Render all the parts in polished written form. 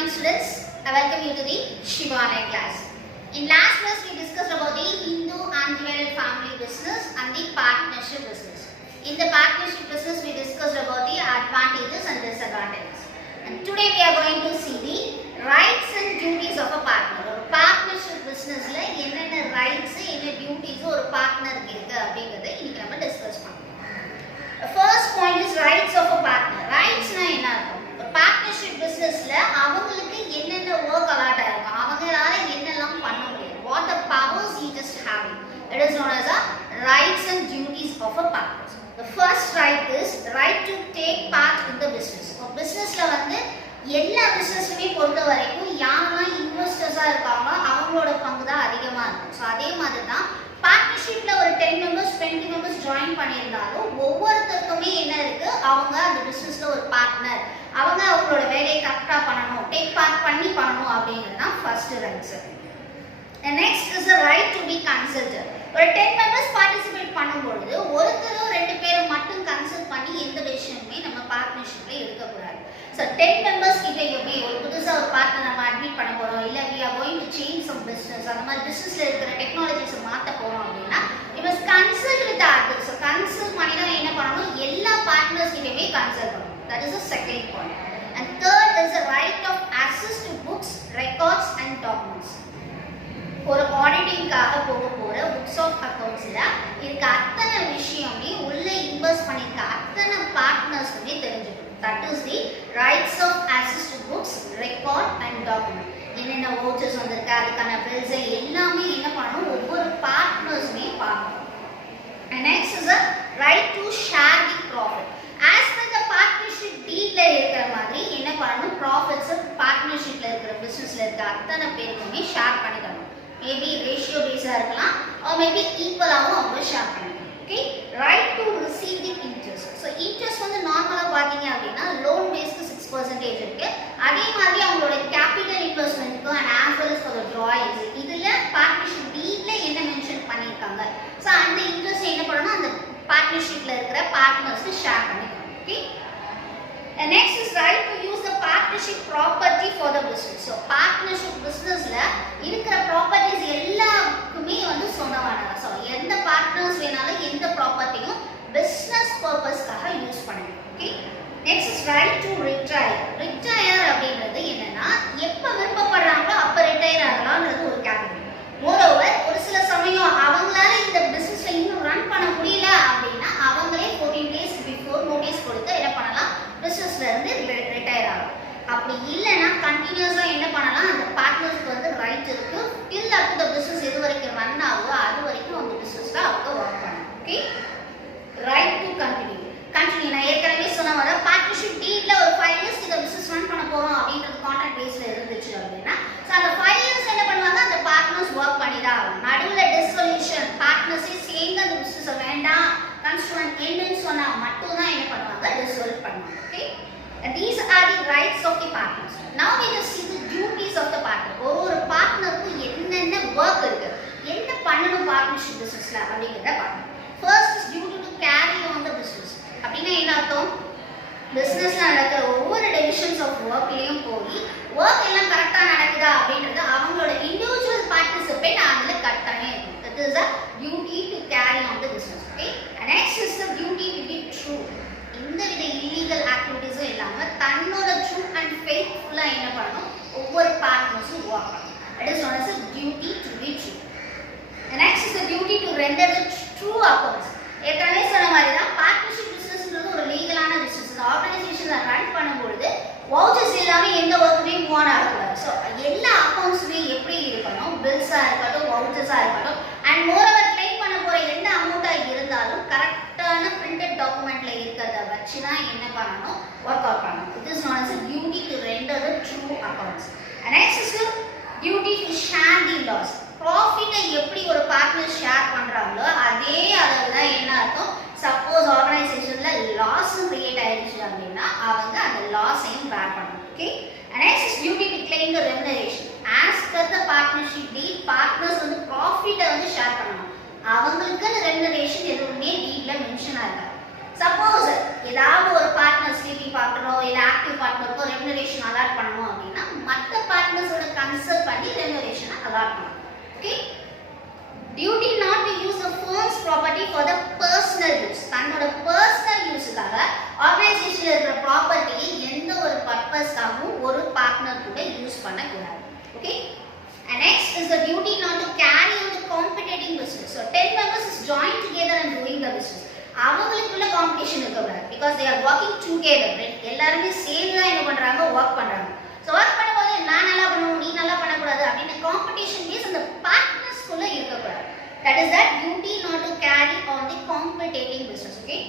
morning students, I welcome you to the Shiva online class. In last class we discussed about the Hindu undivided family business and the partnership business. In the partnership business we discussed about the advantages and disadvantages. And today we are going to see the rights and duties of a partner. ஒரு partnership businessல என்னென்ன rights என்ன duties ஒரு partnerக்கு இருக்கு அப்படிங்கறதை இன்னைக்கு நம்ம discuss பண்ணலாம். The first point is rights of a partner. Rights na என்ன அர்த்தம்? Partnership businessல அவங்களுக்கு என்னென்ன work allot ஆயிருக்கும், அவங்களால என்னெல்லாம் பண்ண முடியும், what the powers he just having. It is known as a rights and duties of a partner. The first right is right to take part in the business. பிசினஸ்ல வந்து எல்லா பிசினஸ்லயுமே பொறுத்த வரைக்கும் யாரெல்லாம் இன்வெஸ்டர்ஸா இருக்காங்களோ அவங்களோட பங்கு தான் அதிகமா இருக்கும். ஸோ அதே மாதிரி தான் பார்ட்னர்ஷிப்ல ஒரு 10 மெம்பர்ஸ் 20 மெம்பர்ஸ் ஜாயின் பண்ணியிருந்தாலும் ஒவ்வொருத்தருக்குமே என்ன இருக்கு, அவங்க அந்த பிசினஸ்ல ஒரு பார்ட்னர், அவங்க அவங்களோட வேலையை கரெக்டா பண்ணணும், டேக் பார்ட் பண்ணி பண்ணணும் அப்படிங்கிறது தான் first rights. Next is a right to be consulted. ஒரு 10 மெம்பர்ஸ் பார்ட்டிசிபேட் பண்ணும்போது ஒருத்தரோ 2 பேரை மட்டும் கன்சல்ட் பண்ணி எந்த டெசிஷனுமே நம்ம பார்ட்னர்ஷிப்ல எடுக்க கூடாது. ஸோ 10 மெம்பர்ஸ் கிட்டயுமே ஒரு புதுசா ஒரு பார்ட்னர் நம்ம அட்மிட் பண்ண போறோம், இல்ல we are going to change some business, அந்த மாதிரி பிசினஸ்ல இருக்கிற டெக்னாலஜிஸை மாத்த போறோம் அப்படின்னா we must consult with others. So consult பண்ணி தான் என்ன பண்ணணும், எல்லா பார்ட்னர்ஸ் கிட்டயுமே கன்சல்ட் பண்ணணும். That is the second point. And third is the right of access to books, records and documents. ஒரு ஆடிட்டிங்காக போக போற புக்ஸ் ஆஃப் அக்கவுண்ட்ஸ்ல இருக்க அத்தனை விஷயமே உள்ள இன்வெஸ்ட் பண்ணிருக்க அத்தனை பார்ட்னர்ஸ்க்குமே தெரிஞ்சுக்கணும். That is the rights of access to books, record and document. என்னென்ன vouchers வந்திருக்கு, அதுக்கான bills எல்லாமே என்ன பண்ணணும், ஒவ்வொரு பார்ட்னர்ஸ்மே பார்க்கணும். And next is a right to share the profit. As per the partnership deedல இருக்கிற மாதிரி என்ன பண்ணணும், profits பார்ட்னர்ஷிப்ல இருக்கிற பிசினஸ்ல இருக்க அத்தனை பேருக்குமே ஷேர் பண்ணிக்கணும். மேபி ரேஷியோ பேஸா இருக்கலாம், or maybe ஈக்குவலாவும் அவங்க ஷேர் பண்ணிக்கலாம். Okay, right to receive the interest. So interest வந்து நார்மலா பாத்தீங்க அப்படின்னா லோன் பேஸ்க்கு 6% இருக்கு. அதே மாதிரி அவங்களோட கேபிட்டல் இன்வெஸ்ட்மெண்ட்க்கும் and as well as for the drawings இதுல பார்ட்னர்ஷிப் டீட்ல என்ன மென்ஷன் பண்ணிருக்காங்க, ஸோ அந்த இன்ட்ரெஸ்ட் என்ன பண்ணணும், அந்த பார்ட்னர்ஷிப்ல இருக்கிற பார்ட்னர்ஸ்க்கு ஷேர் பண்ணிக்கணும். Okay, and next is right to use the partnership property for the business. So partnership businessல இருக்கிற ப்ராப்பர்ட்டிஸ் எல்லாருக்குமே வந்து சொந்தமானது. ஸோ எந்த பார்ட்னர்ஸ் வேணாலும் எந்த ப்ராப்பர்ட்டியும் பிஸ்னஸ் பர்பஸ்க்காக யூஸ் பண்ணணும். Okay, next is right to retire. Retire அப்படின்றது என்னன்னா எப்போ விருப்பப்படுறாங்களோ அப்போ ரிட்டையர் ஆகலாம்ன்றது ஒரு கேட்டகரி. மோரோவர் ஒரு சில சமயம் அவங்களால இந்த பிஸ்னஸை இன்னும் ரன் பண்ண முடியல அப்படின்னா அவங்களே 14 days பிஃபோர் நோட்டீஸ் கொடுத்து என்ன பண்ணலாம், பிசினஸ்ல இருந்து ரிட்டையர் ஆகலாம். அப்படி இல்லைன்னா கண்டினியூஸா என்ன பண்ணலாம், அந்த பார்ட்னர்ஸ்க்கு வந்து ரைட் இருக்கு டில் அப் டு தி பிசினஸ் எது வரைக்கும் ரன் ஆகுதோ அது வரைக்கும் அந்த பிசினஸ்ல அவங்க ஒர்க் பண்ணலாம். Okay, right to continue. நான் ஏற்கனவே சொன்ன மாதிரி பார்ட்னர்ஷிப் டீட்ல ஒரு 5 years இந்த பிசினஸ் ரன் பண்ண போறோம் அப்படின்றது கான்ட்ராக்ட் பேஸ்ல இருந்துச்சு அப்படின்னா ஸோ அந்த 5 years என்ன பண்ணுவாங்க, அந்த பார்ட்னர்ஸ் ஒர்க் பண்ணி தான் ஆகும். நடுவில் டிஸ்சொல்யூஷன் பார்ட்னர்ஸே சேர்ந்து அந்த பிசினஸ் வேண்டாம் கன்ஸ்ட்ரக்ட் என்னன்னு சொன்னா மட்டும் தான் என்ன பண்ணுவாங்க, டிஸ்சால்வ் பண்ணுவாங்க. Okay, these are the rights of the partners. Now we just see the duties of the partner. ஒரு பார்ட்னருக்கு என்னென்ன வர்க் இருக்கு, என்ன பண்ணணும் பார்ட்னர்ஷிப் பிசினஸ்ல அப்படிங்கறத பார்க்கணும். First is duty to carry on the business. அப்படின்னா என்ன அர்த்தம், பிசினஸ்ல நடக்கிற ஒவ்வொரு டிவிஷன்ஸ் ஆஃப் ஒர்க்லயும் போய் ஒர்க் எல்லாம் கரெக்டா நடக்குதா அப்படின்றது அவங்களோட இண்டிவிஜுவல் பார்ட்டிசிபேட் அதுல கரெக்டானே இருக்கும். That is a duty to carry on the business. Okay, and next is the duty to be true. இந்த வித இல்லீகல் ஆக்டிவிட்டீஸும் இல்லாம தன்னோட ட்ரூ அண்ட் ஃபெய்த்ஃபுல்லா என்ன பண்ணணும், ஒவ்வொரு பார்ட்னர்ஸும் ஒர்க் பண்ணணும். That is known as a duty to be true. The next is the duty to render the true accounts. ஏற்கனவே சொன்ன மாதிரி தான் பார்ட்னர்ஷிப் பிசினஸ்ன்றது ஒரு லீகலான பிசினஸ். ஆர்கனைசேஷன்ல ரன் பண்ணும்போது வவுச்சர்ஸ் இல்லாம எந்த ஒர்க்குமே மூவ் ஆன் ஆகக்கூடாது. ஸோ எல்லா அக்கௌண்ட்ஸுமே எப்படி இருக்கணும், பில்ஸா இருக்கட்டும், வவுச்சர்ஸா இருக்கட்டும், அண்ட் மோரோவர் கிளைம் பண்ண போற எந்த அமௌண்டா இருந்தாலும் கரெக்டான பிரிண்டட் டாக்குமெண்ட்ல இருக்கிறத வச்சு தான் என்ன பண்ணணும், ஒர்க் அவுட் பண்ணணும். It is known as a duty to render the true accounts. And next is the duty to share the loss. ப்ராஃபிட்டை எப்படி ஒரு பார்ட்னர் ஷேர் பண்றாங்களோ அதே அளவு தான் என்ன அர்த்தம், சப்போஸ் ஆர்கனைசேஷன்ல லாஸும் கிரியேட் ஆயிடுச்சு அப்படின்னா அவங்க அந்த லாஸையும் பேர் பண்ணணும். Okay, and next is duty to claim the remuneration. As per the partnership deed, partners வந்து ப்ராஃபிட்டை வந்து ஷேர் பண்ணணும். அவங்களுக்கு ரெமுனரேஷன் எதுவுமே டீட்ல மென்ஷன் ஆகாது. சப்போஸ் ஏதாவது ஒரு பார்ட்னர் ஸ்லீப்பிங் பார்ட்னரோ இல்லை ஆக்டிவ் பார்ட்னருக்கோ ரெமுனரேஷன் அலாட் பண்ணணும் அப்படின்னா கன்சல்ட் பண்ணி ரெமுனரேஷனை அலாட் பண்ணணும். Okay, duty not to use the firms property for the personal use. தன்னோட பர்சனல் யூஸ்க்காக ஆர்கனைசேஷன்ல இருக்கிற ப்ராப்பர்ட்டியை எந்த ஒரு பர்பஸ்க்காகவும் ஒரு பார்ட்னர் கூட யூஸ் பண்ணக்கூடாது. Okay, and next is the duty not to carry on the competing business. So 10 members is joined together and doing the business. அவங்களுக்குள்ள competition இருக்கக்கூடாது. because they are working together, right? எல்லாரும் சேர்ந்து தான் என்ன பண்றாங்க, work பண்றாங்க. so work பண்ணும்போது நான் நல்லா பண்ணணும், நீ நல்லா பண்ணக்கூடாது அப்படின காம்படிஷன் பேஸ் அந்த பார்ட்னர்ஸ்க்குள்ள இருக்கக்கூடாது. that is that duty not to carry on the competing business. okay,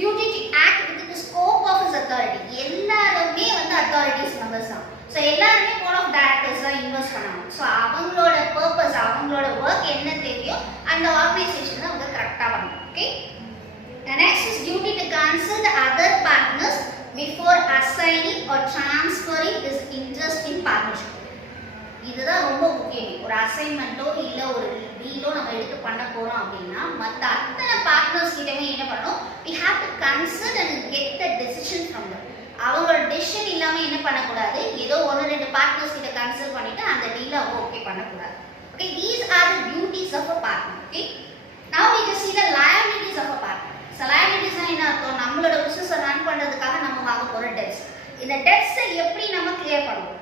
duty to act within the scope of his authority. எல்லாருமே வந்து அத்தாரிட்டிஸ் மெம்பர்ஸ் தான். ஸோ எல்லாருமே போர்ட் ஆஃப் டைரக்டர்ஸ் தான் இன்வெஸ்ட் பண்ணாங்க. ஸோ அவங்களோட purpose, அவங்களோட ஒர்க் என்ன தேவையோ அந்த ஆர்கனைசேஷன் அவங்க கரெக்டாக பண்ணணும். Okay, next is duty to consult the other partners before assigning or transferring his interest in partnership. இதுதான் ரொம்ப முக்கியம். ஒரு அசைன்மெண்ட்டோ இல்லை ஒரு டீலோ நம்ம எடுத்து பண்ண போகிறோம் அப்படின்னா மற்ற அத்தனை பார்ட்னர்ஸ் கிட்டமே என்ன பண்ணணும், we have to consult and get the decision from them. அவங்களோட டெசிஷன் இல்லாமல் என்ன பண்ணக்கூடாது, ஏதோ ஒன்று ரெண்டு பார்ட்னர்ஸ் கிட்ட கன்சல்ட் பண்ணிட்டு அந்த டீலை அவங்க ஓகே பண்ணக்கூடாது. Okay, these are the duties of a partner. okay, now we can see the liabilities of a partner. so liabilities என்ன அர்த்தம், நம்மளோட பிசினஸ் ரன் பண்றதுக்காக நம்ம வாங்க போற டெப்ட்ஸ். இந்த டெப்ட்ஸை எப்படி நம்ம கிளியர் பண்ணுவோம்,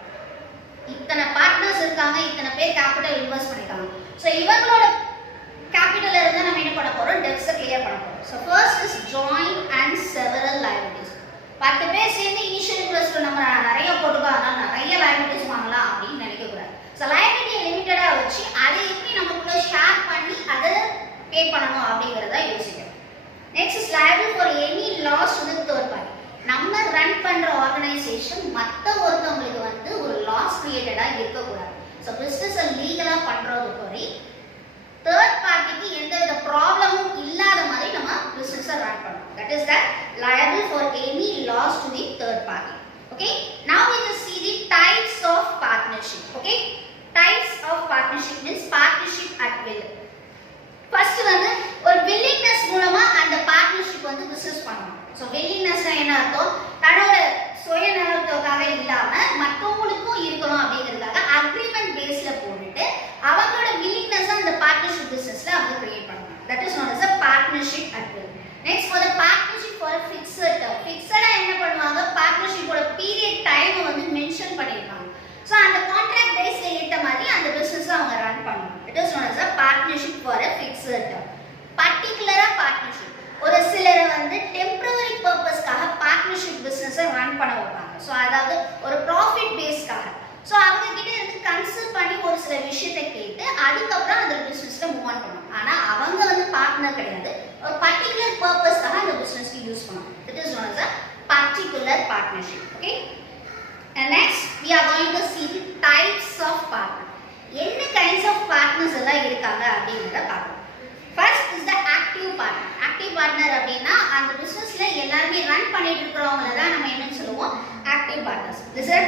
இத்தனை பார்ட்னர்ஸ் இருக்காங்க, இத்தனை பேர் கேபிட்டல் இன்வெஸ்ட் பண்ணிருக்காங்க. ஸோ இவங்களோட கேபிட்டல் இருந்தால் நம்ம என்ன பண்ண போறோம், டெப்ட்ஸை கிளியர் பண்ண போறோம். So first is joint and several liabilities. 10 பேர் சேர்ந்து இனிஷியல் இன்வெஸ்ட்மெண்ட் நம்ம நிறைய போட்டுக்கோ, அதனால நிறைய liabilities வாங்கலாம் அப்படின்னு நினைக்கக்கூடாது. ஸோ liability லிமிட்டடாக வச்சு அதை எப்படி நமக்குள்ள ஷேர் பண்ணி அதை பே பண்ணணும் அப்படிங்கிறத யோசிக்கணும். Next is liable for any loss to the third party. நம்ம ரன் பண்ற ஆர்கனைசேஷன் மற்ற ஒருத்தவங்களுக்கு வந்து ஒரு லாஸ் கிரியேட்டடாக இருக்கக்கூடாது. ஸோ பிஸ்னஸை லீகலாக பண்ணுறது போய் தேர்ட் பார்ட்டிக்கு எந்த வித ப்ராப்ளமும் இல்லாத மாதிரி நம்ம பிசினஸை ரன் பண்ணணும். that is that liable for any loss to the third party. okay, now we just see the types of partnership. okay, types of partnership means partnership at will. first வந்து ஒரு willingness மூலமா அந்த partnership வந்து business பண்ணணும். So willingness என்ன அர்த்தம், தன்னோட சுயநலத்துக்காக இல்லாம மற்றவங்களுக்கும் இருக்கணும் அப்படிங்கிறதுக்காக அக்ரிமெண்ட் பேஸ்ல போட்டுட்டு அவங்களோட willingness அந்த பார்ட்னர்ஷிப் பிசினஸ்ல அவங்க கிரியேட் பண்ணுவாங்க. that is known as a partnership at will. next for the partnership for a fixed term. ஃபிக்ஸடா என்ன பண்ணுவாங்க, பார்ட்னர்ஷிப்போட பீரியட் டைம் வந்து மென்ஷன் பண்ணிருப்பாங்க. ஸோ அந்த கான்ட்ராக்ட் பேஸ்ல ஏற்ற மாதிரி அந்த பிசினஸ் அவங்க ரன் பண்ணுவாங்க. it is known as a partnership for a fixed term. பர்టిక్యులரா பார்ட்னர்ஷிப் ஒரு சிலரை வந்து டெம்பரரி பர்பஸ்க்காக பார்ட்னர்ஷிப் பிசினஸை ரன் பண்ண வைப்பாங்க. ஸோ அதாவது ஒரு ப்ராஃபிட் பேஸ்க்காக. ஸோ அவங்க கிட்ட இருந்து கன்சல்ட் பண்ணி ஒரு சில விஷயத்தை கேட்டு அதுக்கப்புறம் அந்த பிசினஸ்ல மூவ் ஆன் பண்ணுவாங்க. ஆனா அவங்க வந்து பார்ட்னர் கிடையாது, ஒரு பர்టిక్యులர் பர்பஸ்க்காக அந்த பிசினஸ்க்கு யூஸ் பண்ணுவாங்க. it is known as a particular partnership. okay, and next we are going to see the types of partner. என்ன kinds of partners எல்லாம் இருக்காங்க அப்படிங்கறத பார்க்கலாம். first is the active partner. active partner அப்படினா அந்த பிசினஸ்ல எல்லாரும் ரன் பண்ணிட்டு இருக்கறவங்கள தான் நம்ம என்ன சொல்லுவோம், active partners. this is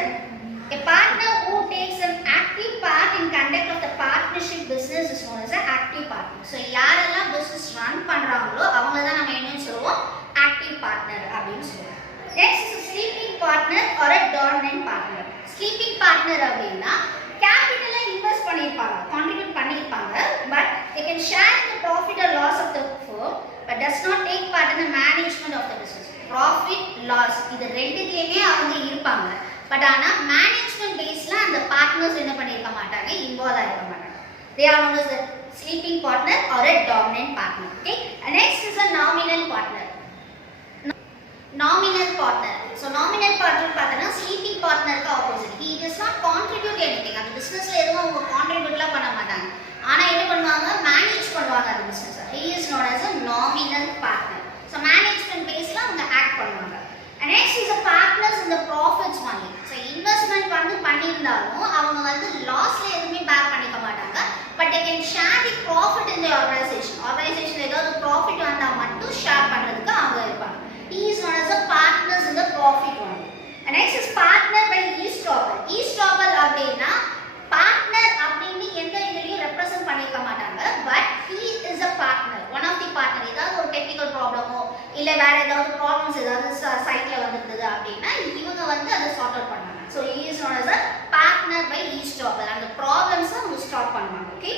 a partner who takes an active part in conduct of the partnership business is known as an active partner. so யாரெல்லாம் பிசினஸ் ரன் பண்றாங்களோ அவங்கள தான் நம்ம என்ன சொல்லுவோம், active partner அப்படின்னு சொல்லுவோம். next is a sleeping partner or a dormant partner. sleeping partner அப்படினா கேபிட்டலை இன்வெஸ்ட் பண்ணிருப்பாங்க, கான்ட்ரிபியூட் பண்ணிருப்பாங்க, but they can share the profit or loss of the firm but does not take part in the management of the business. profit loss இது ரெண்டுலயுமே அவங்க இருப்பாங்க, but ஆனா management பேஸ்ல அந்த partners என்ன பண்ணிருக்க மாட்டாங்க, இன்வால்வ் ஆயிருக்க மாட்டாங்க. they are known as a sleeping partner or a dominant partner. okay, and next is a nominal partner. nominal partner. so nominal partner பார்த்தா sleeping partner க்கு opposite. he does not contribute anything. அந்த பிசினஸ்ல எதுவும் அவங்க கான்ட்ரிபியூட்லாம் பண்ண மாட்டாங்க, ஆனா என்ன பண்ணுவாங்க, மேனேஜ் பண்ணுவாங்க அந்த business. he is known as a nominal partner. so management பேஸ்ல அவங்க ஆக்ட் பண்ணுவாங்க. and next is a partners in the profits only. so investment பண்ணிருந்தாலும் அவங்க வந்து லாஸ்ல எதுவுமே பேக் பண்ணிக்க மாட்டாங்க, but they can share the profit in the organization. organization ஏதாவது profit வந்தா மட்டும் ஷேர் பண்றதுக்கு அவங்க இருப்பாங்க. he is known as a partners in the profit only. and next is partner by eavesdropper. eavesdropper அப்படினா பார்ட்னர் அப்படின்னு எந்த இதுலயும் ரெப்ரசன்ட் பண்ணிருக்க மாட்டாங்க, but he is a partner, one of the partner. ஏதாவது ஒரு டெக்னிக்கல் ப்ராப்ளமோ இல்ல வேற ஏதாவது ப்ராப்ளம்ஸ் ஏதாவது சைட்ல வந்திருந்தது அப்படின்னா இவங்க வந்து அதை சார்ட் அவுட் பண்ணுவாங்க. so he is known as a partner by eavesdropper. அந்த Okay.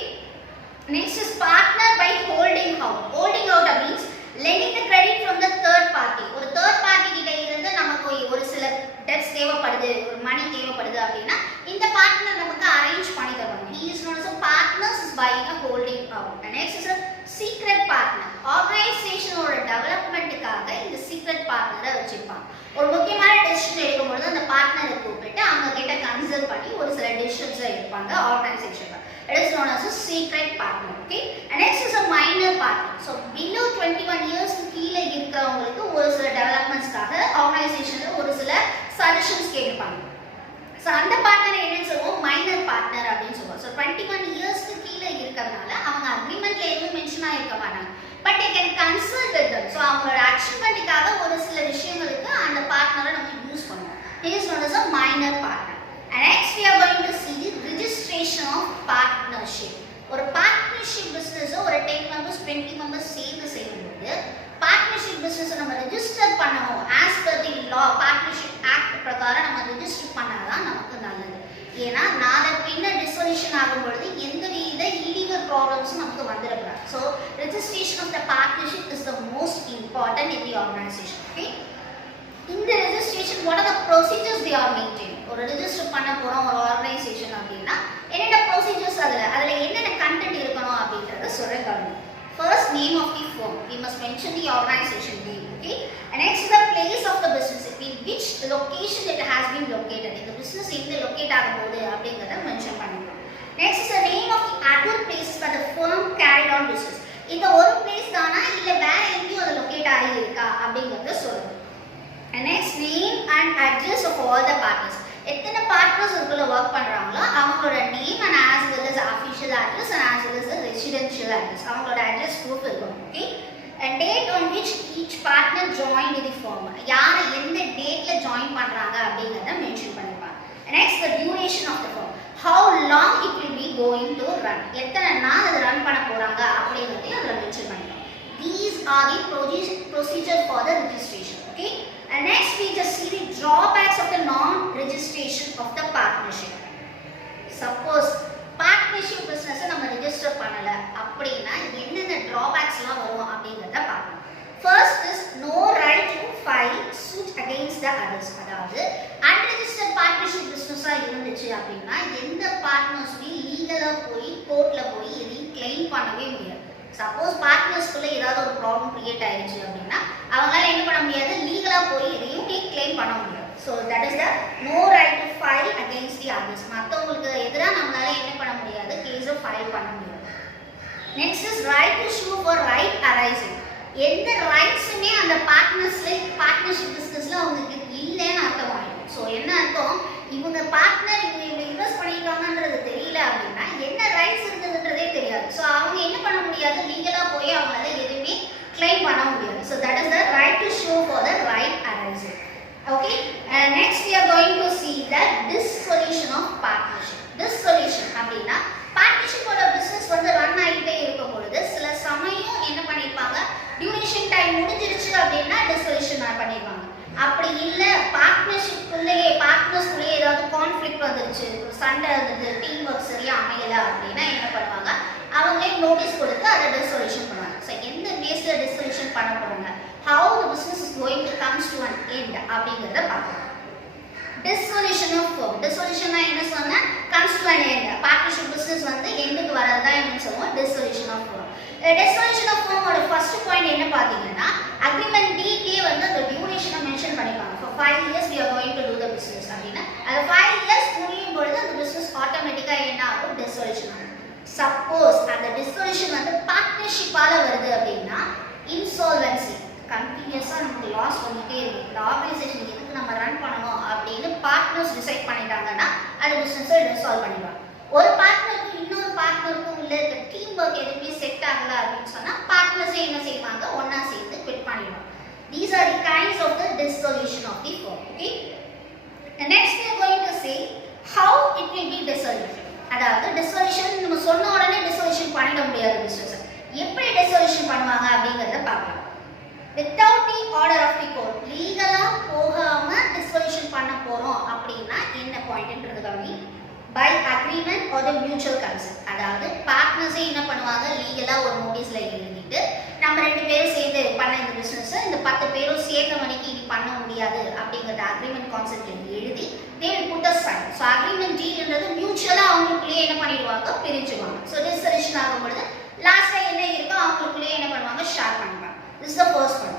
Next is partner by holding out. Holding out means lending the credit from the third party. ஒரு third party கிட்ட இருந்து நமக்கு ஒரு சில டெப்ஸ் தேவைப்படுது, ஒரு மணி தேவைப்படுது அப்படின்னா இந்த பார்ட்னர் நமக்கு அரேஞ்ச் பண்ணி தருவாங்க. He is known as a partners is buying a holding out. And next is a secret partner. ஆர்கனைசேஷனோட டெவலப்மெண்ட்டுக்காக இந்த சீக்ரெட் பார்ட்னரை வச்சிருப்பாங்க. ஒரு முக்கியமான டெசிஷன் எடுக்கும்போது அந்த பார்ட்னரை கூப்பிட்டு அவங்க கிட்ட கன்சல்ட் பண்ணி ஒரு சில டெசிஷன்ஸ் எடுப்பாங்க ஆர்கனைசேஷன்ல. It is known as a secret partner. Okay. And next is a minor partner. So below 21 years கீழ இருக்கிறவங்களுக்கு ஒரு சில டெவலப்மெண்ட்ஸ்க்காக ஆர்கனைசேஷன்ல ஒரு சில சஜஷன்ஸ் கேட்பாங்க. ஸோ அந்த பார்ட்னர் என்னன்னு சொல்லுவோம், மைனர் பார்ட்னர் அப்படின்னு சொல்லுவோம். ஸோ 21 இயர்ஸ்க்கு கீழே இருக்கிறதுனால அவங்க அக்ரிமெண்ட்ல எதுவும் மென்ஷன் ஆகிருக்க மாட்டாங்க. But they can consult with them. So அவங்களோட அச்சீவ்மெண்ட்டுக்காக ஒரு சில விஷயங்களுக்கு அந்த பார்ட்னரை நம்ம யூஸ் பண்ணுவோம். He is known as a minor partner. And next we are going to see the registration of partnership. ஒரு partnership business ஒரு 10 members 20 members சேர்ந்து செய்யும்போது partnership business நம்ம ரெஜிஸ்டர் பண்ணணும். as per the law partnership act பிரகாரம் நம்ம register பண்ணாதான் நமக்கு நல்லது. ஏன்னா நாளை பின்ன டிசொல்யூஷன் ஆகும்பொழுது எந்த வித இல்லீகல் ப்ராப்ளம்ஸ் நமக்கு வந்துடக்கூடாது. So registration of the partnership is the most important in the organisation. Okay. இந்த registration what are the procedures they are maintain. ஒரு ரெஜிஸ்டர் பண்ண போகிறோம் ஒரு ஆர்கனைசேஷன் அப்படின்னா என்னென்ன ப்ரொசீஜர்ஸ் அதில் என்னென்ன கண்டென்ட் இருக்கணும் அப்படின்றத சொல்கிறேன். First, name of the firm. We must mention the organization name. Okay. And next, the place of the business. In which location it has been located. In the business, எங்க locate ஆகும்போது அப்படிங்கறத mention பண்ணிக்கலாம். Next is the name of the other places where the firm carried on business. இந்த ஒரு place தானா இல்ல வேற எங்கேயும் அது locate ஆகி இருக்கா அப்படிங்கறத சொல்லணும். And next, name and address of all the partners. எத்தனை பார்ட்னர்ஸ் இதுக்குள்ள ஒர்க் பண்றாங்களோ அவங்களோட name and as well as official address and as well as the residential address. அவங்களோட address proof இருக்கும். Okay. And date on which each partner joined the firm. யார் எந்த டேட்ல join பண்றாங்க அப்படிங்கறத மென்ஷன் பண்ணிருப்பாங்க. Next, the duration of the firm. How long it will be going to run. எத்தனை நாள் அது ரன் பண்ண போறாங்க அப்படிங்கறதையும் அதுல மென்ஷன் பண்ணிருப்பாங்க. These are the procedure for the registration. Okay. And next we just see the drawbacks of the non-registration of the partnership. Suppose partnership business நம்ம register பண்ணல அப்படினா என்னென்ன drawbacks எல்லாம் வரும் அப்படிங்கறத பார்க்கலாம். First is no right to file suit against the others. அதாவது unregistered partnership business இருந்துச்சு அப்படினா எந்த பார்ட்னர்ஸுமே லீகலா போய் கோர்ட்ல போய் எதையும் claim பண்ணவே முடியாது. சப்போஸ் பார்ட்னர்ஸ்குள்ள ஏதாவது ஒரு ப்ராப்ளம் கிரியேட் ஆயிடுச்சு அப்படின்னா அவங்களால என்ன பண்ண முடியாது, லீகலா போய் எதையும் கிளைம் பண்ண முடியாது. So that is the no right to file against the others. மற்றவங்களுக்கு எதிராக நம்மளால என்ன பண்ண முடியாது, கேஸை ஃபைல் பண்ண முடியாது. நெக்ஸ்ட் இஸ் ரைட் டு சூ ஃபார் ரைட் அரைசிங். எந்த ரைட்ஸுமே அந்த பார்ட்னர்ஷிப் பிஸ்னஸ்ல அவங்களுக்கு இல்லைன்னு அர்த்தம் ஆகிடும். ஸோ என்ன அர்த்தம், இவங்க பார்ட்னர் இவங்க இன்வெஸ்ட் பண்ணியிருக்காங்கன்றது தெரியல அப்படின்னா என்ன ரைட்ஸ் இருந்ததுன்றதே தெரியாது. ஸோ அவங்க என்ன பண்ண முடியாது, லீகலா போய் அவங்களால எதுவுமே கிளைம் பண்ண முடியாது. So that is the right to show for the right arising. Okay. Next we are going to see the dissolution of partnership. dissolution அப்படின்னா பார்ட்னர்ஷிப்போட பிசினஸ் ரன் ஆகிட்டே இருக்கும் பொழுது சில சமயம் என்ன பண்ணிருப்பாங்க, டியூரேஷன் டைம் முடிஞ்சிருச்சு அப்படின்னா டிசொல்யூஷன் பண்ணிருப்பாங்க. அப்படி இல்ல பார்ட்னர்ஷிப்குள்ளேயே பார்ட்னர்ஸ்குள்ளேயே ஏதாவது கான்ஃப்ளிக்ட் வந்துருச்சு, ஒரு சண்டை இருந்தது, டீம் ஒர்க் சரியா அமையல அப்படின்னா என்ன பண்ணுவாங்க, அவங்களே நோட்டீஸ் கொடுத்து அதை டிசொல்யூஷன் பண்ணுவாங்க. ஸோ எந்த பேஸ்ல டிசொல்யூஷன் பண்ண போறாங்க, how the business is going to comes to an end அப்படிங்கறத பார்க்கலாம். dissolution of firm. dissolution என்ன சொன்னா comes to an end. partnership business எண்டுக்கு வரதுதான் என்ன சொல்லுவோம், dissolution of firm. dissolution of firm ஓட ஃபர்ஸ்ட் பாயிண்ட் என்ன பாத்தீங்கன்னா அக்ரிமெண்ட் டேட்லயே அந்த டியூரேஷனை மென்ஷன் பண்ணிருப்பாங்க. for 5 years we are going to do the business அப்படினா அந்த 5 years முடியும் பொழுது அந்த business ஆட்டோமேட்டிக்கா என்ன ஆகும், dissolution ஆகும். சப்போஸ் அந்த dissolution பார்ட்னர்ஷிப்பால வருது அப்படின்னா insolvency கண்டினியூஸா நமக்கு லாஸ் வந்துட்டே இருக்கு, இந்த ஆர்கனைசேஷன் எதுக்கு நம்ம ரன் பண்ணணும் அப்படின்னு பார்ட்னர்ஸ் டிசைட் பண்ணிட்டாங்கன்னா அந்த பிசினஸை டிசால்வ் பண்ணிடுவாங்க. ஒரு பார்ட்னருக்கும் இன்னொரு பார்ட்னருக்கும் உள்ள இருக்க டீம் ஒர்க் எதுவுமே செட் ஆகல அப்படின்னு சொன்னா பார்ட்னர்ஸே என்ன செய்வாங்க, ஒன்னா சேர்ந்து குவிட் பண்ணிடுவாங்க. These are the kinds of the dissolution of the firm. Okay. And next we are going to see how it will be dissolution. அதாவது dissolution நம்ம சொன்ன உடனே dissolution பண்ணிட முடியாது பிசினஸ். எப்படி dissolution பண்ணுவாங்க அப்படிங்கறத பார்க்கலாம். Without the order of the court. லீகலா போகாம dissolution பண்ண போறோம் அப்படினா என்ன பாயிண்ட்ன்றது கவனி. By agreement or the mutual consent. அதாவது பார்ட்னர்ஸே என்ன பண்ணுவாங்க, லீகலா ஒரு நோட்டீஸ்ல எழுதிட்டு நம்ம ரெண்டு பேரும் சேர்ந்து பண்ண இந்த பிசினஸ் இந்த 10 பேரும் சேர்ந்த மணிக்கு இது பண்ண முடியாது அப்படிங்கறது அக்ரிமெண்ட் கான்செப்ட் எழுதி they will put a sign. So agreement dealன்றது மியூச்சுவலா அவங்களுக்குள்ளே என்ன பண்ணிடுவாங்க, பிரிச்சுவாங்க. So dissolution ஆகும்போது லாஸ்டா என்ன இருக்கோ அவங்களுக்குள்ளே என்ன பண்ணுவாங்க, ஷேர் பண்ணுவாங்க. This is the first one.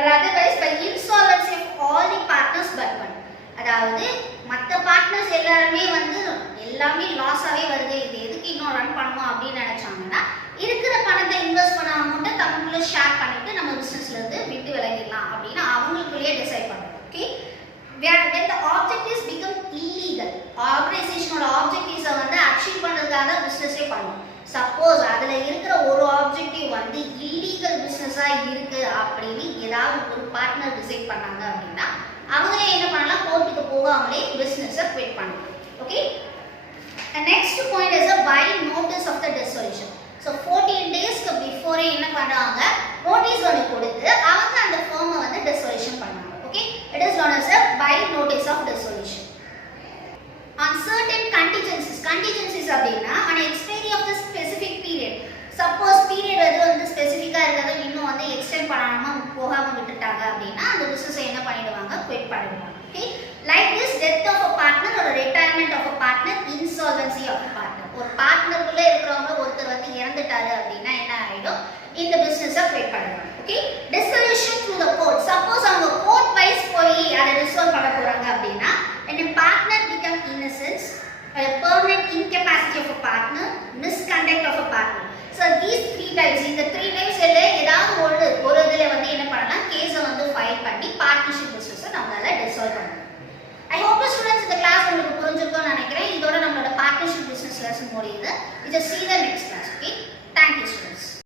Otherwise by insolvency of all the partners but one. அதாவது மற்ற பார்ட்னர்ஸ் எல்லாருமே வந்து எல்லாமே லாஸாவே வருது, இது எதுக்கு இன்னும் ரன் பண்ணணும் அப்படின்னு நினைச்சாங்கன்னா இருக்கிற பணத்தை இன்வெஸ்ட் பண்ண அமௌண்ட்டை தங்களுக்குள்ள ஷேர் பண்ணிட்டு நம்ம பிசினஸ்ல இருந்து விட்டு விலகிடலாம் அப்படின்னு அவங்களுக்குள்ளேயே டிசைட் பண்ணுவோம். Okay, when the objectives become illegal, ஆர்கனைசேஷனோட ஆப்ஜெக்டிவ்ஸை வந்து அச்சீவ் பண்ணுறதுக்காக பிசினஸே பண்ணுவோம். சப்போஸ் அதுல இருக்கிற ஒரு ஆப்ஜெக்டிவ் வந்து இல்லீகல் பிசினஸா இருக்கு அப்படின்னு ஏதாவது ஒரு பார்ட்னர் டிசைட் பண்ணாங்க அப்படின்னா அவங்க என்ன பண்ணலாம், கோர்ட்டுக்கு போகாமலே பிசினஸை குவிட் பண்ணலாம். Okay, next point is a by notice of the dissolution. So 14 daysக்கு before என்ன பண்றாங்க, நோட்டீஸ் ஒன்னு கொடுத்து அவங்க அந்த ஃபர்மை வந்து டிசொல்யூஷன் பண்ணாங்க. Okay, it is known as a by notice of dissolution. On certain contingencies அப்படினா on expiry of the specific period, suppose period வந்து ஸ்பெசிஃபிக்கா இருக்கறத இன்னும் வந்து எக்ஸ்டெண்ட் பண்ணாம போகாம விட்டுட்டாங்க அப்படினா அந்த பிசினஸ் என்ன பண்ணிடுவாங்க, குவிட் பண்ணிடுவாங்க. Okay, like this death of a partner or retirement of a partner, insolvency of a partner. ஒரு பார்ட்னருக்குள்ள இருக்கிறவங்க ஒருத்தர் வந்து இறந்துட்டாரு அப்படினா என்ன ஆயிடும், இந்த பிசினஸை குவிட் பண்ணிடுவாங்க. Okay, dissolution through the court. Suppose அவங்க கோர்ட் வைஸ் போய் அதை டிசால்வ் பண்ண போறாங்க அப்படினா when a partner become innocent, a permanent incapacity of a partner, misconduct of a partner. So these three types, இந்த 3 types எல்ல ஏதாவது ஒரு இதுல வந்து என்ன பண்ணலாம், கேஸை வந்து ஃபைல் பண்ணி பார்ட்னர்ஷிப் பிசினஸை நம்மளால டிசால்வ் பண்ணலாம். I hope students இந்த கிளாஸ் உங்களுக்கு புரிஞ்சிருக்கும்னு நினைக்கிறேன். இதோட நம்மளோட பார்ட்னர்ஷிப் பிசினஸ் லெசன் முடியுது. We just see the next class.